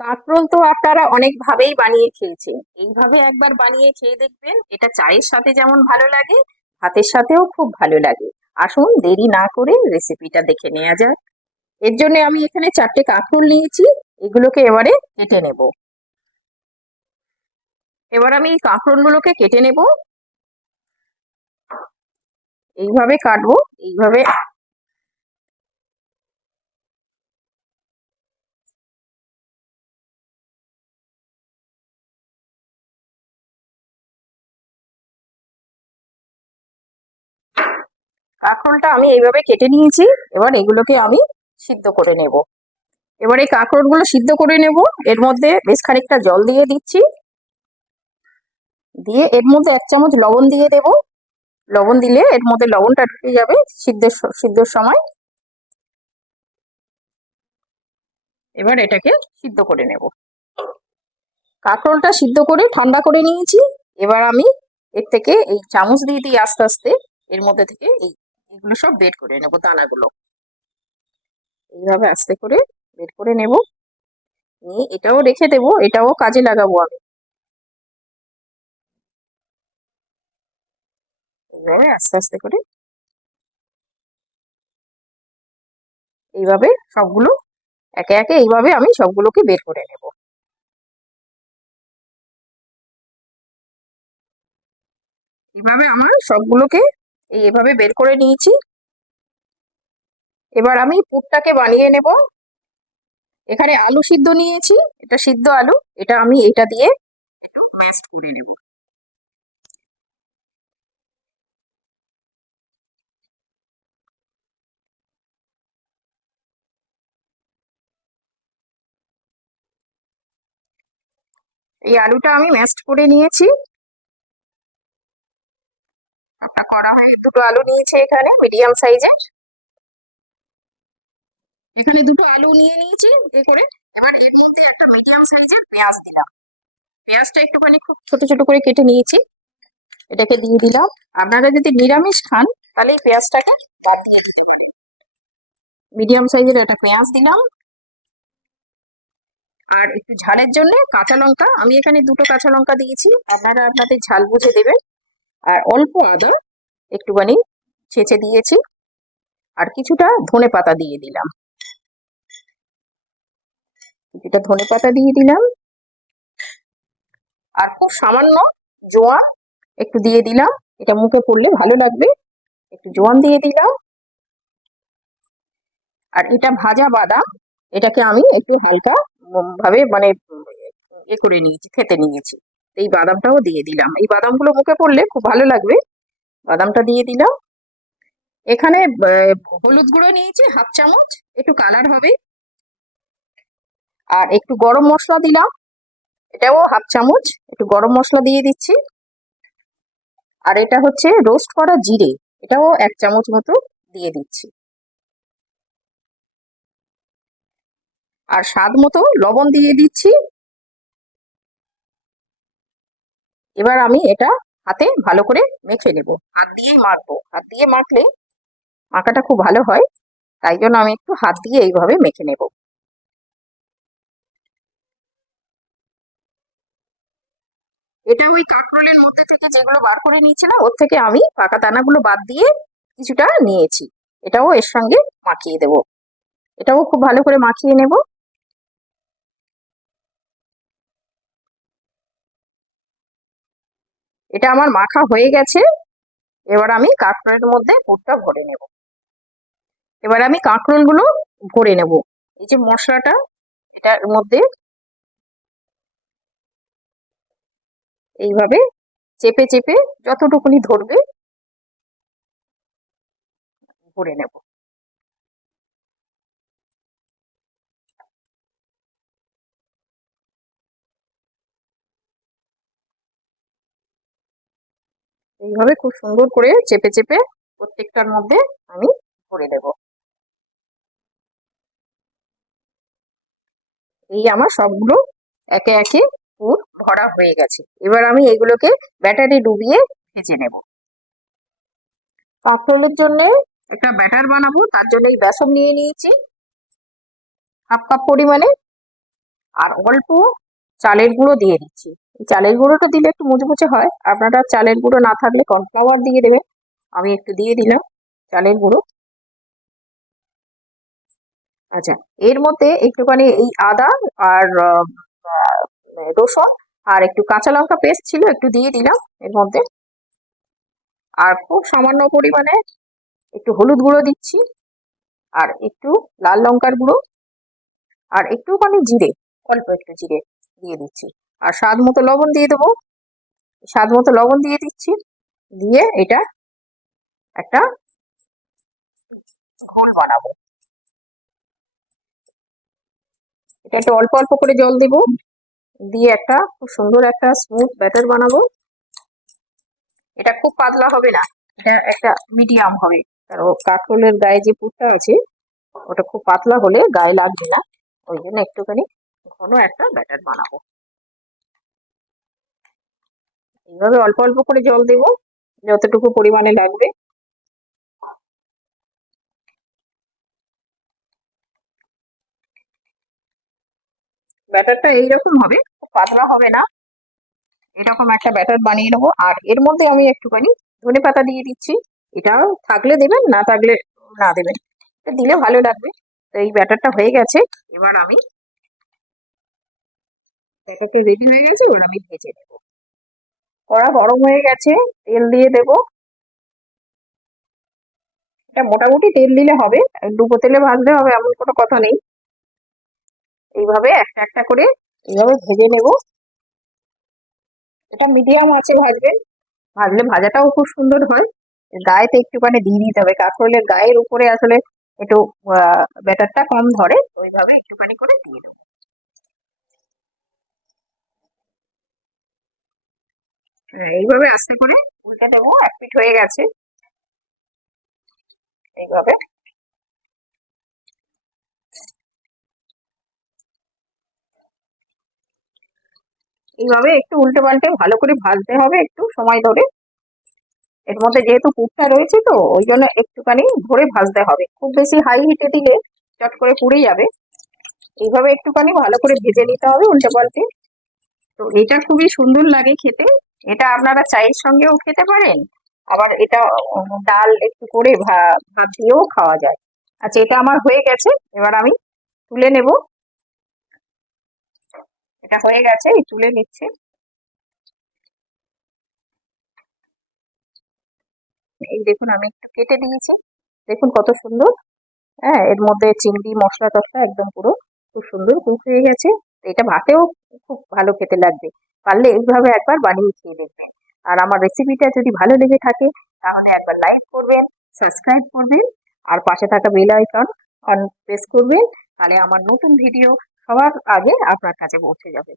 কাঁকরোল তো আপনারা অনেক ভাবেই বানিয়ে খেয়েছেন। এইভাবে একবার বানিয়ে খেয়ে দেখবেন, এটা চায়ের সাথে যেমন ভালো লাগে, ভাতের সাথেও খুব ভালো লাগে। আসুন দেরি না করে রেসিপিটা দেখে নেওয়া যাক। এর জন্য আমি এখানে 4টে কাঁকরোল নিয়েছি। এগুলোকে এবারে কেটে নেব। এবার আমি এই কাঁকরোলগুলোকে কেটে নেব। এইভাবে কাটবো, এইভাবে। কাঁকরোলটা আমি এইভাবে কেটে নিয়েছি। এবার এগুলোকে আমি সিদ্ধ করে নেব। এবার এই কাঁকরোলগুলো সিদ্ধ করে নেব। এর মধ্যে বেশ খানিকটা জল দিয়ে দিচ্ছি। দিয়ে এর মধ্যে 1 চামচ লবণ দিয়ে দেব। লবণ দিলে এর মধ্যে লবণটা ঢুকে যাবে সিদ্ধর সময়। এবার এটাকে সিদ্ধ করে নেব। কাঁকরোলটা সিদ্ধ করে ঠান্ডা করে নিয়েছি। এবার আমি এর থেকে এই চামচ দিয়ে দিই আস্তে আস্তে। এর মধ্যে থেকে এইগুলো সব বের করে নেব, দানাগুলো এইভাবে আস্তে করে বের করে নেব। নিয়ে এটাও রেখে দেব, এটাও কাজে লাগাবো আমি। এইভাবে আস্তে আস্তে করে এইভাবে সবগুলো একে একে এইভাবে আমি সবগুলোকে বের করে নেব। এইভাবে আমার সবগুলোকে এইভাবে বের করে নিয়েছি। এবার আমি পুরটাকে বানিয়ে নেব। এখানে আলু সিদ্ধ নিয়েছি, এটা সিদ্ধ আলু। এটা আমি এটা দিয়ে ম্যাশ করে নেব। এই আলুটা আমি ম্যাশ করে নিয়েছি। একটা কড়াইয়ে 2টো আলু নিয়েছি, এখানে মিডিয়াম সাইজের। এখানে 2টো আলু নিয়ে নিয়েছি এ করে। এবার এর মধ্যে একটা মিডিয়াম সাইজের পেঁয়াজ দিলাম। পেঁয়াজটা একটুখানি খুব ছোট ছোট করে কেটে নিয়েছি, এটাকে দিয়ে দিলাম। আপনারা যদি নিরামিষ খান তাহলে এই পেঁয়াজটাকে বাদ দিয়ে দিতে পারেন। মিডিয়াম সাইজের একটা পেঁয়াজ দিলাম। আর একটু ঝালের জন্য কাঁচা লঙ্কা, আমি এখানে 2টো কাঁচা লঙ্কা দিয়েছি, আপনারা আপনাদের ঝাল বুঝে দেবেন। আর অল্প আদা একটুখানি ছেঁচে দিয়েছি। আর কিছুটা ধনে পাতা দিয়ে দিলাম, কিছুটা ধনে পাতা দিয়ে দিলাম। আর খুব সামান্য জোয়ান একটু দিয়ে দিলাম, এটা মুখে পড়লে ভালো লাগবে। একটু জোয়ান দিয়ে দিলাম। আর এটা ভাজা বাদাম, এটাকে আমি একটু হালকা ভাবে মানে এ করে নিয়েছি, থেতে নিয়েছি। এই বাদামটাও দিয়ে দিলাম। এই বাদামগুলো মুখে পড়লে খুব ভালো লাগবে, বাদামটা দিয়ে দিলাম। এখানে হলুদ গুঁড়ো নিয়েছি 1/2 চামচ, একটু কালার হবে। আর একটু গরম মশলা দিলাম, এটাও 1/2 চামচ, একটু গরম মশলা দিয়ে দিচ্ছি। আর এটা হচ্ছে রোস্ট করা জিরে, এটাও 1 চামচ মতো দিয়ে দিচ্ছি। আর স্বাদ মতো লবণ দিয়ে দিচ্ছি। এবার আমি এটা হাতে ভালো করে মেখে নেব। হাত দিয়েই মাখবো, হাত দিয়ে মাখলে মাখাটা খুব ভালো হয়। তাই জন্য আমি একটু হাত দিয়ে এইভাবে মেখে নেব। এটা ওই কাঁকরোলের মধ্যে থেকে যেগুলো বার করে নিয়েছিলাম, ওর থেকে আমি পাকা দানাগুলো বাদ দিয়ে কিছুটা নিয়েছি। এটাও এর সঙ্গে মাখিয়ে দেব। এটাও খুব ভালো করে মাখিয়ে নেব। এটা আমার মাখা হয়ে গেছে। এবার আমি কাঁকরোলের মধ্যে পুরটা ভরে নেব। এবার আমি কাঁকরোলগুলো ভরে নেব। এই যে মশলাটা, এটার মধ্যে এইভাবে চেপে চেপে যতটুকুনি ধরবে ভরে নেব। এইভাবে খুব সুন্দর করে চেপে চেপে প্রত্যেকটার মধ্যে আমি ভরে দেব। এই আমার সবগুলো একে একে পুর ভরা হয়ে গেছে। এবার আমি এগুলোকে ব্যাটারে ডুবিয়ে ভেজে নেব। কাঁকরোলের জন্য একটা ব্যাটার বানাবো, তার জন্য এই বেসন নিয়ে নিয়েছি 1/2 কাপ পরিমাণে। আর অল্প চালের গুঁড়ো দিয়ে দিচ্ছি। এই চালের গুঁড়োটা দিলে একটু মুচমুচে হয়, আপনারা চালের গুঁড়ো না থাকলে কর্নফ্লাওয়ার দিয়ে দেবেন। আমি একটু দিয়ে দিলাম চালের গুঁড়ো। আচ্ছা, এর মধ্যে একটুখানি এই আদা আর রসুন আর একটু কাঁচা লঙ্কা পেস্ট ছিল, একটু দিয়ে দিলাম এর মধ্যে। আর খুব সামান্য পরিমাণে একটু হলুদ গুঁড়ো দিচ্ছি, আর একটু লাল লঙ্কার গুঁড়ো, আর একটুখানি জিরে, অল্প একটু জিরে দিয়ে দিচ্ছি। আর স্বাদ মতো লবণ দিয়ে দেবো, স্বাদ মতো লবণ দিয়ে দিচ্ছি। দিয়ে এটা একটা ঘোল বানাবো। এটা একটু অল্প অল্প করে জল দেবো, দিয়ে একটা খুব সুন্দর একটা স্মুথ ব্যাটার বানাবো। এটা খুব পাতলা হবে না, এটা একটা মিডিয়াম হবে, কারণ কাঁকরোলের গায়ে যে পুরটা আছে ওটা খুব পাতলা হলে গায়ে লাগবে না, ওই জন্য একটুখানি ঘন একটা ব্যাটার বানাবো। এইভাবে অল্প অল্প করে জল দেবো যতটুকু পরিমাণে লাগবে। ব্যাটারটা এইরকম হবে, খুব পাতলা হবে না, এরকম একটা ব্যাটার বানিয়ে নেবো। আর এর মধ্যে আমি একটুখানি ধনে পাতা দিয়ে দিচ্ছি। এটা থাকলে দেবেন, না থাকলে না দেবেন, এটা দিলে ভালো লাগবে। তো এই ব্যাটারটা হয়ে গেছে, এবার আমি ব্যাটারটা রেডি হয়ে গেছে, এবার আমি ভেজে নেবো। কড়া গরম হয়ে গেছে, তেল দিয়ে দেবো। এটা মোটামুটি তেল দিলে হবে, ডুবো তেলে ভাজলে হবে এমন কোনো কথা নেই। এইভাবে একটা একটা করে এইভাবে ভেজে নেব। এটা মিডিয়াম আছে ভাজবেন, ভাজলে ভাজাটাও খুব সুন্দর হয়। গায়েতে একটুখানি দিয়ে দিতে হবে, কাঁকরোলের গায়ের উপরে আসলে একটু ব্যাটারটা কম ধরে, ওইভাবে একটুখানি করে দিয়ে দেবো। এইভাবে আস্তে করে উল্টে দেবো, এক পিঠ হয়ে গেছে। এইভাবে এইভাবে একটু উল্টে পাল্টে ভালো করে ভাজতে হবে একটু সময় ধরে। এর মধ্যে যেহেতু পুরটা রয়েছে তো ওই জন্য একটুখানি ধরে ভাজতে হবে, খুব বেশি হাই হিটে দিলে চট করে পুড়ে যাবে। এইভাবে একটুখানি ভালো করে ভেজে নিতে হবে উল্টে পাল্টে। তো এটা খুবই সুন্দর লাগে খেতে, এটা আপনারা চায়ের সঙ্গেও খেতে পারেন, আবার এটা ডাল একটু করে ভাত দিয়েও খাওয়া যায়। আচ্ছা, এটা আমার হয়ে গেছে, এবার আমি তুলে নেব। এটা হয়ে গেছে, এই তুলে নিচ্ছে। এই দেখুন আমি একটু কেটে দিয়েছি, দেখুন কত সুন্দর। হ্যাঁ, এর মধ্যে চিংড়ি মশলা টশলা একদম পুরো খুব সুন্দর কুক হয়ে গেছে। এটা ভাতেও খুব ভালো খেতে লাগবে, পারলে এইভাবে একবার বানিয়ে খেয়ে দেখবেন। আর আমার রেসিপিটা যদি ভালো লেগে থাকে তাহলে একবার লাইক করবেন, সাবস্ক্রাইব করবেন, আর পাশে থাকা বেল আইকন অন প্রেস করবেন, তাহলে আমার নতুন ভিডিও সবার আগে আপনার কাছে পৌঁছে যাবে।